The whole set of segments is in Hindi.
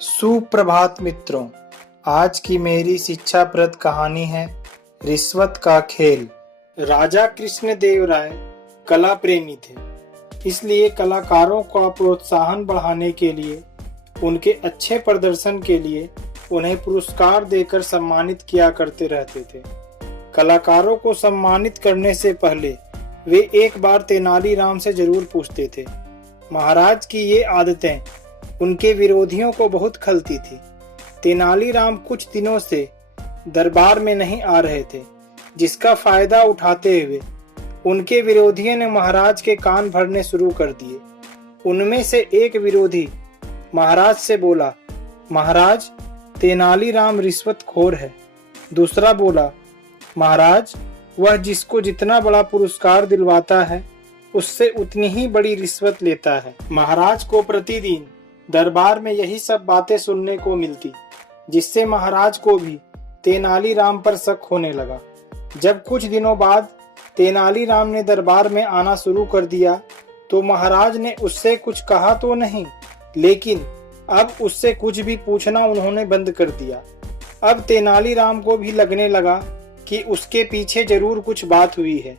सुप्रभात मित्रों, आज की मेरी शिक्षाप्रद कहानी है रिश्वत का खेल। राजा कृष्णदेव राय कला प्रेमी थे, इसलिए कलाकारों का प्रोत्साहन बढ़ाने के लिए, उनके अच्छे प्रदर्शन के लिए उन्हें पुरस्कार देकर सम्मानित किया करते रहते थे। कलाकारों को सम्मानित करने से पहले वे एक बार तेनालीराम से जरूर पूछते थे। महाराज की ये आदतें उनके विरोधियों को बहुत खलती थी। तेनालीराम कुछ दिनों से दरबार में नहीं आ रहे थे, जिसका फायदा उठाते हुए उनके विरोधियों ने महाराज के कान भरने शुरू कर दिए। उनमें से एक विरोधी महाराज से बोला, महाराज, तेनालीराम रिश्वतखोर है। दूसरा बोला, महाराज, वह जिसको जितना बड़ा पुरस्कार दिलवाता है उससे उतनी ही बड़ी रिश्वत लेता है। महाराज को प्रतिदिन दरबार में यही सब बातें सुनने को मिलती, जिससे महाराज को भी तेनालीराम पर शक होने लगा। जब कुछ दिनों बाद तेनालीराम ने दरबार में आना शुरू कर दिया तो महाराज ने उससे कुछ कहा तो नहीं, लेकिन अब उससे कुछ भी पूछना उन्होंने बंद कर दिया। अब तेनालीराम को भी लगने लगा कि उसके पीछे जरूर कुछ बात हुई है,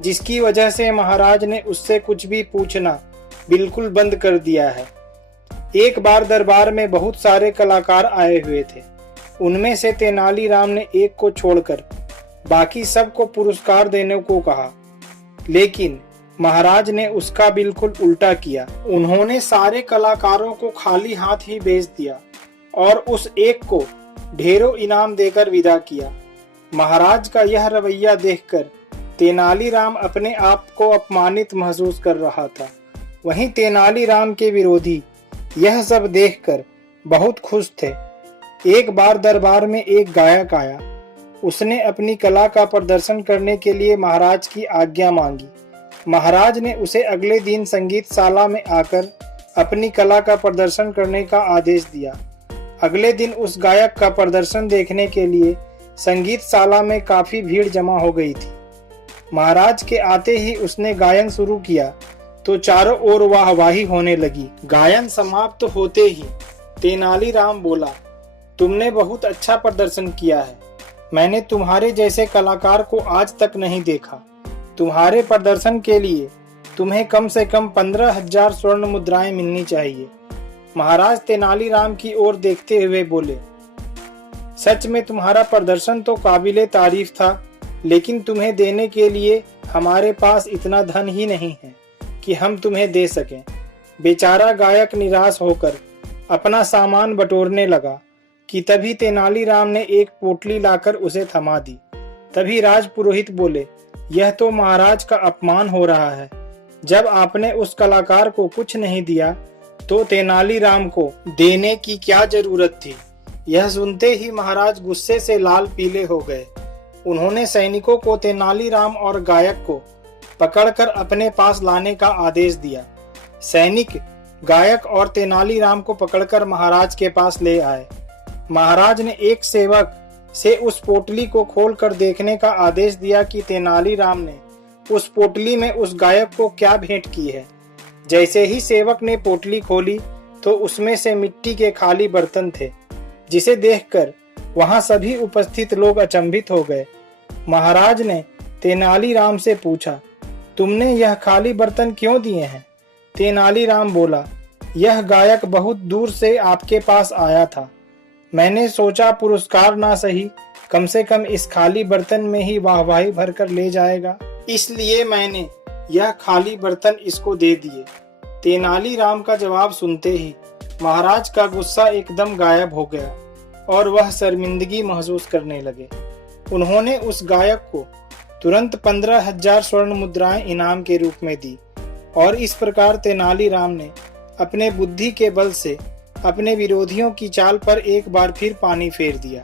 जिसकी वजह से महाराज ने उससे कुछ भी पूछना बिल्कुल बंद कर दिया है। एक बार दरबार में बहुत सारे कलाकार आए हुए थे। उनमें से तेनालीराम ने एक को छोड़कर बाकी सबको पुरस्कार देने को कहा, लेकिन महाराज ने उसका बिल्कुल उल्टा किया। उन्होंने सारे कलाकारों को खाली हाथ ही भेज दिया और उस एक को ढेरों इनाम देकर विदा किया। महाराज का यह रवैया देखकर तेनालीराम अपने आप को अपमानित महसूस कर रहा था। वहीं तेनालीराम के विरोधी यह सब देखकर बहुत खुश थे। एक बार दरबार में एक गायक आया। उसने अपनी कला का प्रदर्शन करने के लिए महाराज की आज्ञा मांगी। महाराज ने उसे अगले दिन संगीतशाला में आकर अपनी कला का प्रदर्शन करने का आदेश दिया। अगले दिन उस गायक का प्रदर्शन देखने के लिए संगीतशाला में काफी भीड़ जमा हो गई थी। महाराज के आते ही उसने गायन शुरू किया तो चारों ओर वाहवाही होने लगी। गायन समाप्त होते ही तेनालीराम बोला, तुमने बहुत अच्छा प्रदर्शन किया है। मैंने तुम्हारे जैसे कलाकार को आज तक नहीं देखा। तुम्हारे प्रदर्शन के लिए तुम्हें कम से कम 15,000 स्वर्ण मुद्राएं मिलनी चाहिए। महाराज तेनालीराम की ओर देखते हुए बोले, सच में तुम्हारा प्रदर्शन तो काबिले तारीफ था, लेकिन तुम्हें देने के लिए हमारे पास इतना धन ही नहीं है कि हम तुम्हें दे सकें। बेचारा गायक निराश होकर अपना सामान बटोरने लगा कि तभी तेनालीराम ने एक पोटली लाकर उसे थमा दी। तभी राजपुरोहित बोले, यह तो महाराज का अपमान हो रहा है। जब आपने उस कलाकार को कुछ नहीं दिया तो तेनालीराम को देने की क्या जरूरत थी। यह सुनते ही महाराज गुस्से से लाल पीले हो गए। उन्होंने सैनिकों को तेनालीराम और गायक को पकड़कर अपने पास लाने का आदेश दिया। सैनिक गायक और तेनालीराम को पकड़कर महाराज के पास ले आए। महाराज ने एक सेवक से उस पोटली को खोलकर देखने का आदेश दिया कि तेनालीराम ने उस पोटली में उस गायक को क्या भेंट की है। जैसे ही सेवक ने पोटली खोली तो उसमें से मिट्टी के खाली बर्तन थे, जिसे देखकर वहां सभी उपस्थित लोग अचंभित हो गए। महाराज ने तेनालीराम से पूछा, तुमने यह खाली बर्तन क्यों दिए हैं? तेनालीराम बोला, यह गायक बहुत दूर से आपके पास आया था। मैंने सोचा पुरस्कार ना सही, कम से कम इस खाली बर्तन में ही वाहवाही भरकर ले जाएगा, इसलिए मैंने यह खाली बर्तन इसको दे दिए। तेनालीराम का जवाब सुनते ही महाराज का गुस्सा एकदम गायब हो गया और वह शर्मिंदगी महसूस करने लगे। उन्होंने उस गायक को तुरंत 15,000 स्वर्ण मुद्राएं इनाम के रूप में दी और इस प्रकार तेनालीराम ने अपने बुद्धि के बल से अपने विरोधियों की चाल पर एक बार फिर पानी फेर दिया।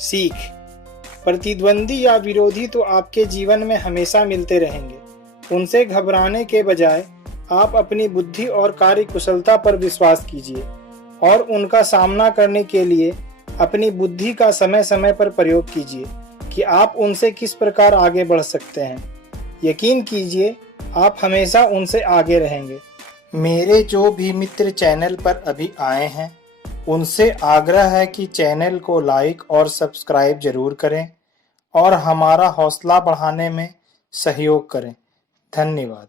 सीख: प्रतिद्वंदी या विरोधी तो आपके जीवन में हमेशा मिलते रहेंगे। उनसे घबराने के बजाय आप अपनी बुद्धि और कार्य कुशलता पर विश्वास कीजिए और उनका सामना करने के लिए अपनी बुद्धि का समय समय पर प्रयोग कीजिए कि आप उनसे किस प्रकार आगे बढ़ सकते हैं। यकीन कीजिए, आप हमेशा उनसे आगे रहेंगे। मेरे जो भी मित्र चैनल पर अभी आए हैं उनसे आग्रह है कि चैनल को लाइक और सब्सक्राइब जरूर करें और हमारा हौसला बढ़ाने में सहयोग करें। धन्यवाद।